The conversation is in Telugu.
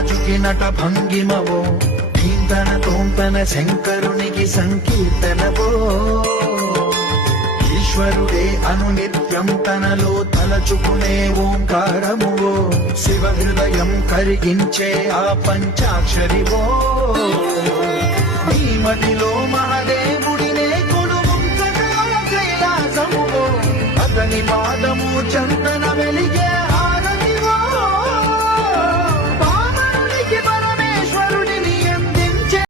రాజుకి నట భంగిమవో నీంతన తోంతన శంకరునికి సంకీర్తనవో ఈశ్వరుడే అనునిత్యం తనలో తలచుకునే ఓంకారమువో శివ హృదయం కరిగించే ఆ పంచాక్షరివో